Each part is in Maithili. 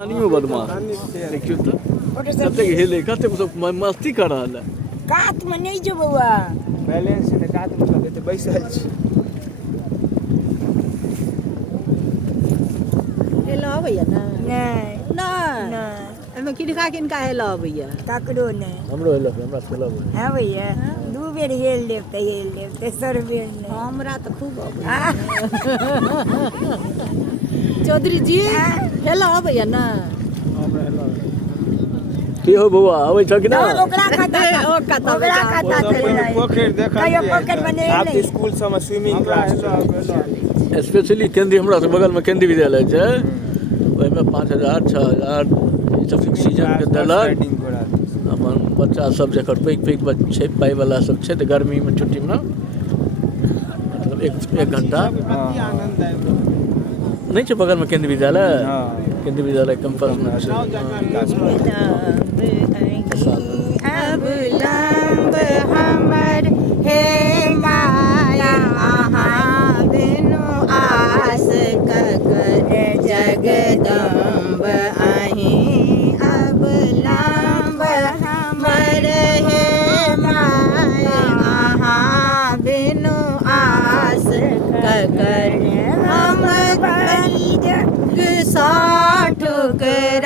नहीं हो बदमाश देखियो तो कते हेले कते सब मस्ती कर रहल है कात में नहीं जो बउआ बैलेंस है कात में लगे बैसल छी हेलो भैया ना नहीं ना नहीं एमे किनका हेलो भैया तकरो नहीं हमरो हेलो हमरा चलो है भैया दू बेर हेल लेब ते सर बेर नहीं हमरा तो खूब चौधरी जी हेलो भैया ना की हो बउआ आबै छ कि ना ओकरा खाता पोखर देखा कहियो पोखर में नहीं आप स्कूल समय स्विमिंग क्लास स्पेशली केंद्रीय हमरा से बगल में केंद्रीय विद्यालय छै ओइ में 5000 6000 ई सब सीजन के देलक अपन बच्चा सब जेकर पैक छै पाई वाला सब छै त गर्मी में छुट्टी में मतलब एक घंटा नहीं छै बगल में केंद्रीय विद्यालय केंद्रीय विद्यालय कैंपस में अब लंब हमर हे माया बिनु आस ककर जगदम्ब आही अब लंब हमर हे माया बिनु आस ककर हम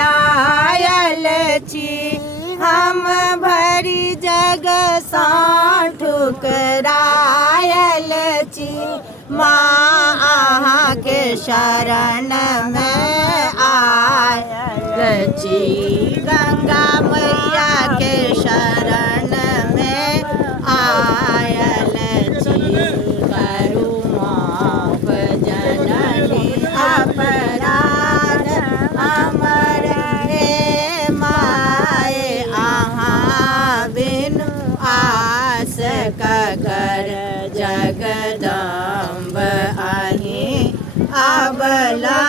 ठुकरायल छी हम भरी जग ठुकरायल छी माँ अहाँ के शरण में आयल छी गंगा मैया के शरण में आयल छी करू माफ जननी अपराध हमर हे माय अहाँ बिनु आस ककर जगदम्ब आही अबला